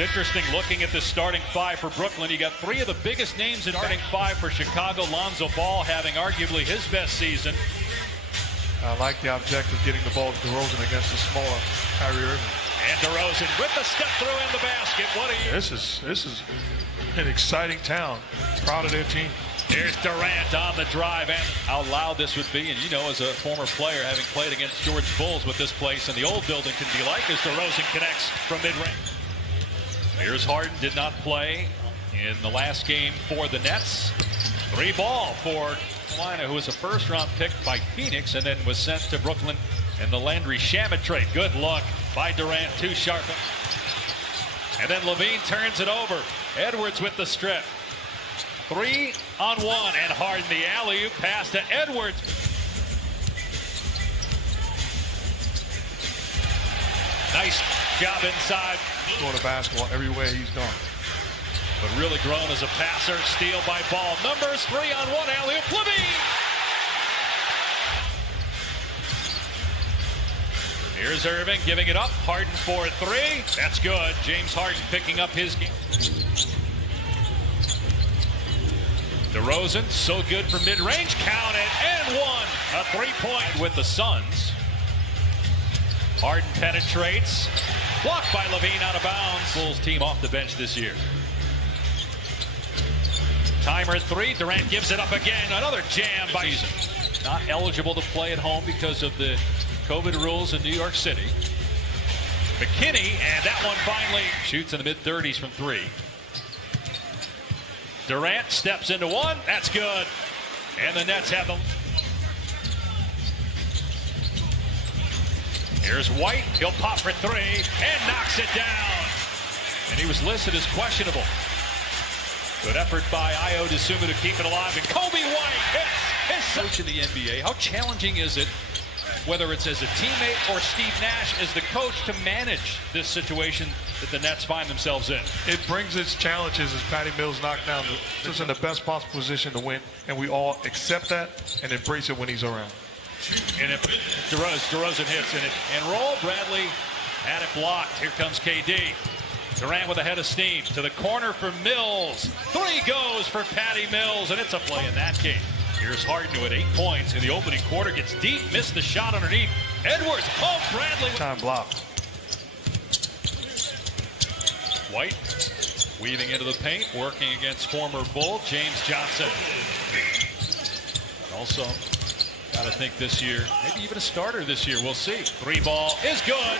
It's interesting looking at the starting five for Brooklyn. You got three of the biggest names in starting five for Chicago. Lonzo Ball having arguably his best season. I like the objective getting the ball to DeRozan against the smaller Kyrie Irving. And DeRozan with the step through in the basket. What a year. This is an exciting town. Proud of their team. Here's Durant on the drive, and how loud this would be. And you know, as a former player, having played against George Bulls, what this place in the old building can be like as DeRozan connects from mid-range. Here's Harden, did not play in the last game for the Nets. 3-ball for Carolina, who was a first-round pick by Phoenix and then was sent to Brooklyn in the Landry Shamet trade. Good look by Durant, too sharp. And then Levine turns it over. Edwards with the strip. 3-on-1, and Harden the alley-oop pass to Edwards. Nice job inside. Going to basketball everywhere he's gone. But really grown as a passer. Steal by Ball. Numbers, 3-on-1 alley-oop. Levine. Here's Irving giving it up. Harden for 3. That's good. James Harden picking up his game. DeRozan, so good from mid-range. Count it, and one. A 3-point with the Suns. Harden penetrates. Blocked by Levine, out of bounds. Bulls team off the bench this year. Timer 3. Durant gives it up again. Another jam by season. Not eligible to play at home because of the COVID rules in New York City. McKinney, and that one finally shoots in the mid-30s from 3. Durant steps into one. That's good. And the Nets have them. Here's White. He'll pop for 3 and knocks it down. And he was listed as questionable. Good effort by Ayo Dosunmu to keep it alive. And Kobe White hits his coach in the NBA. How challenging is it, whether it's as a teammate or Steve Nash as the coach, to manage this situation that the Nets find themselves in? It brings its challenges as Patty Mills knocked down. This is in the best possible position to win, and we all accept that and embrace it when he's around. And if DeRozan hits in it and roll, Bradley had it blocked. Here comes KD. Durant with a head of steam to the corner for Mills. 3 goes for Patty Mills, and it's a play in that game. Here's Harden with 8 points in the opening quarter. Gets deep, missed the shot underneath. Edwards, oh, Bradley. Time block. White weaving into the paint, working against former Bull James Johnson. Also, got to think this year, maybe even a starter this year. We'll see. 3-ball is good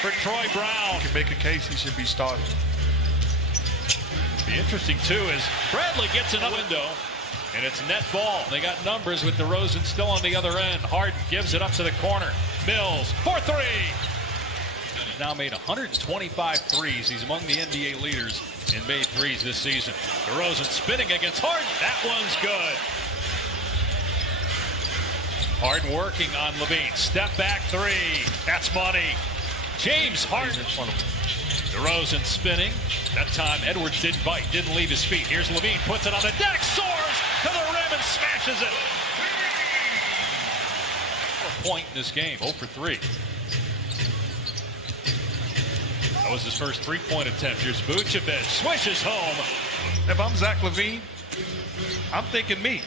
for Troy Brown. You can make a case he should be starting. Be interesting, too, as Bradley gets in a window. And it's net ball. They got numbers with DeRozan still on the other end. Harden gives it up to the corner. Mills for 3. He's now made 125 threes. He's among the NBA leaders in made threes this season. DeRozan spinning against Harden. That one's good. Harden working on Levine. Step back 3. That's money. James Harden. DeRozan spinning. That time Edwards didn't bite, didn't leave his feet. Here's Levine, puts it on the deck, soars to the rim and smashes it. A point in this game, 0 for 3. That was his first 3-point attempt. Here's Vucevic, swishes home. If I'm Zach LaVine, I'm thinking me.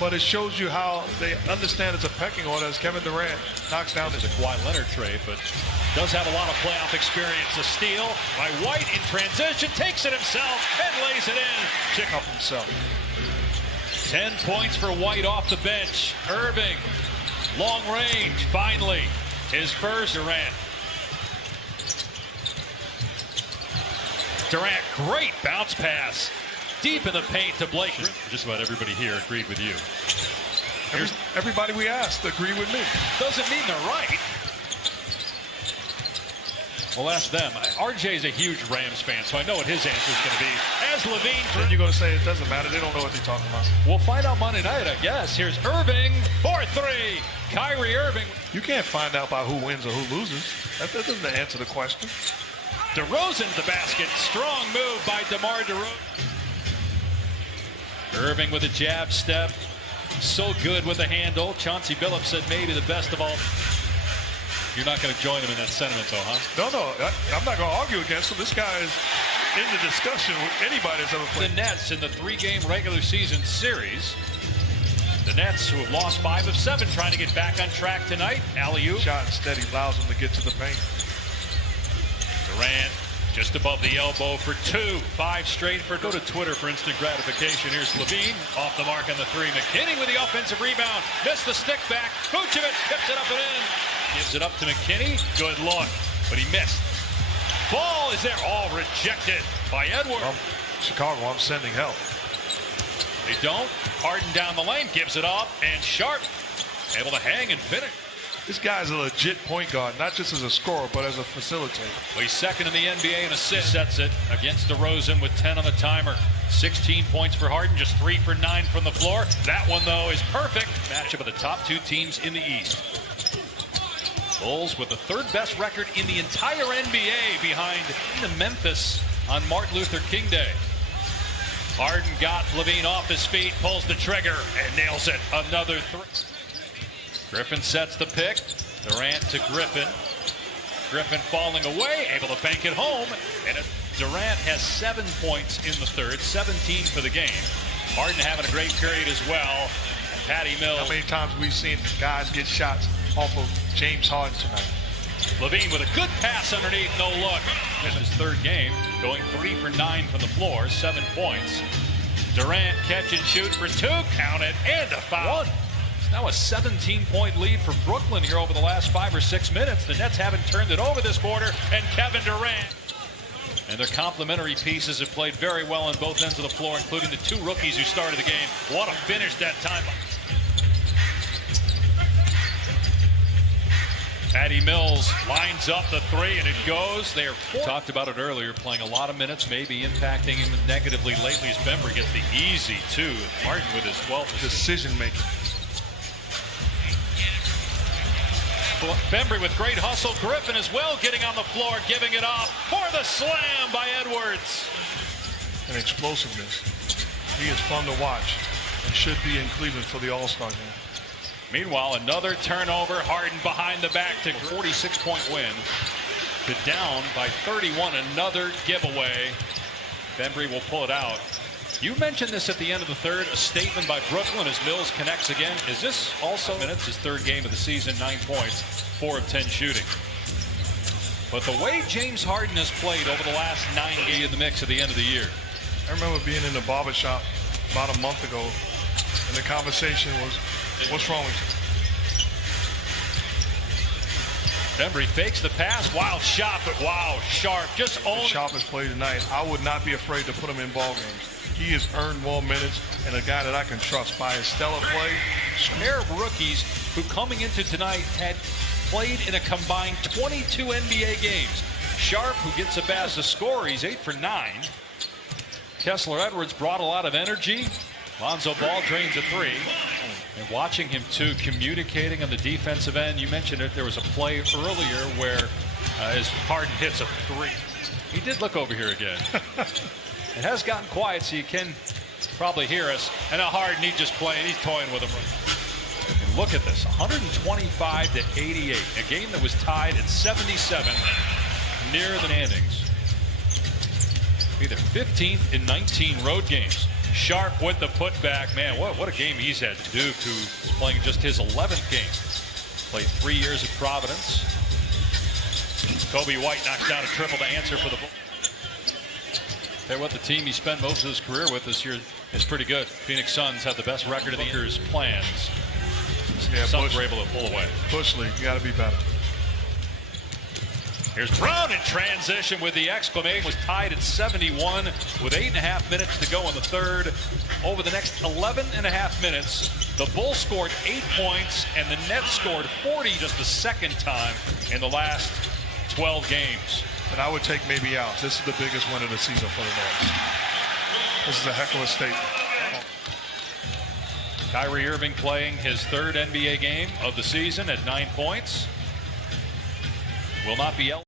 But it shows you how they understand it's a pecking order as Kevin Durant knocks down this. It's a Kawhi Leonard trade, but does have a lot of playoff experience. A steal by White in transition, takes it himself and lays it in. Check up himself. 10 points for White off the bench. Irving, long range, finally his first. Durant, great bounce pass. Deep in the paint to Blake. Just about everybody here agreed with you. Everybody we asked agreed with me. Doesn't mean they're right. Well, ask them. RJ is a huge Rams fan, so I know what his answer is going to be. As Levine. Then you're going to say it doesn't matter. They don't know what they're talking about. We'll find out Monday night, I guess. Here's Irving for 3. Kyrie Irving. You can't find out by who wins or who loses. That doesn't answer the question. DeRozan to the basket. Strong move by DeMar DeRozan. Irving with a jab step. So good with the handle. Chauncey Billups said maybe the best of all. You're not going to join him in that sentiment, though, huh? No, I'm not going to argue against him. This guy is in the discussion with anybody that's ever played. The Nets in the 3-game regular season series. The Nets, who have lost 5 of 7, trying to get back on track tonight. Alley-oop. Shot steady allows him to get to the paint. Durant just above the elbow for 2. 5 straight for. Go to Twitter for instant gratification. Here's Levine off the mark on the 3. McKinney with the offensive rebound. Missed the stick back. Vucevic tips it up and in. Gives it up to McKinney. Good look, but he missed. Ball is there. All rejected by Edwards. Chicago, I'm sending help. They don't. Harden down the lane, gives it up, and Sharp able to hang and finish. This guy's a legit point guard, not just as a scorer, but as a facilitator. Well, he's second in the NBA in assists. Sets it against DeRozan with 10 on the timer. 16 points for Harden, just 3 for 9 from the floor. That one, though, is perfect. Matchup of the top 2 teams in the East. Bulls with the 3rd best record in the entire NBA behind the Memphis on Martin Luther King Day. Harden got Levine off his feet, pulls the trigger, and nails it. Another 3. Griffin sets the pick. Durant to Griffin. Griffin falling away, able to bank it home. And Durant has 7 points in the 3rd, 17 for the game. Harden having a great period as well. Patty Mills. How many times we've seen guys get shots off of James Harden tonight? Levine with a good pass underneath, no look. This is his 3rd game, going 3 for 9 from the floor, 7 points. Durant catch and shoot for 2, count it, and a foul. It's now a 17-point lead for Brooklyn here over the last 5 or 6 minutes. The Nets haven't turned it over this quarter, and Kevin Durant. And their complementary pieces have played very well on both ends of the floor, including the 2 rookies who started the game. What a finish that time. Patty Mills lines up the 3, and it goes. They are 4. Talked about it earlier, playing a lot of minutes, maybe impacting him negatively lately as Bembry gets the easy 2. Martin with his 12th. Decision-making. Bembry with great hustle. Griffin as well getting on the floor, giving it up for the slam by Edwards. And explosiveness. He is fun to watch and should be in Cleveland for the All-Star game. Meanwhile, another turnover. Harden behind the back to 46-point win. To down by 31. Another giveaway. Bembry will pull it out. You mentioned this at the end of the 3rd. A statement by Brooklyn as Mills connects again. Is this also minutes? His 3rd game of the season, 9 points, 4 of 10 shooting. But the way James Harden has played over the last 9 games in the mix at the end of the year. I remember being in the barbershop about a month ago, and the conversation was, what's wrong with you? Bembry fakes the pass. Wild shot, but wow, Sharp just owned. Sharpest play tonight. I would not be afraid to put him in ball games. He has earned more minutes and a guy that I can trust by his stellar play. A pair of rookies who coming into tonight had played in a combined 22 NBA games. Sharp, who gets a best to score, he's 8 for 9. Kessler Edwards brought a lot of energy. Lonzo Ball drains a 3. And watching him, too, communicating on the defensive end. You mentioned it. There was a play earlier where as Harden hits a 3. He did look over here again. It has gotten quiet, so you can probably hear us. And now Harden, he's just playing. He's toying with him. And look at this, 125 to 88. A game that was tied at 77 near the standings. Either 15th in 19 road games. Sharp with the putback. Man, what a game he's had. Duke, who's playing just his 11th game. Played 3 years at Providence. Kobe White knocks down a triple to answer for the Bulls. Tell you what, the team he spent most of his career with this year is pretty good. Phoenix Suns have the best record of the year's plans. Yeah, Suns were able to pull away. Bush League, you got to be better. Here's Brown in transition with the exclamation. Was tied at 71 with 8.5 minutes to go in the 3rd. Over the next 11.5 minutes, the Bulls scored 8 points and the Nets scored 40 just the 2nd time in the last 12 games. And I would take maybe out. This is the biggest win of the season for the Nets. This is a heck of a statement. Kyrie Irving playing his 3rd NBA game of the season at 9 points. Will not be eligible.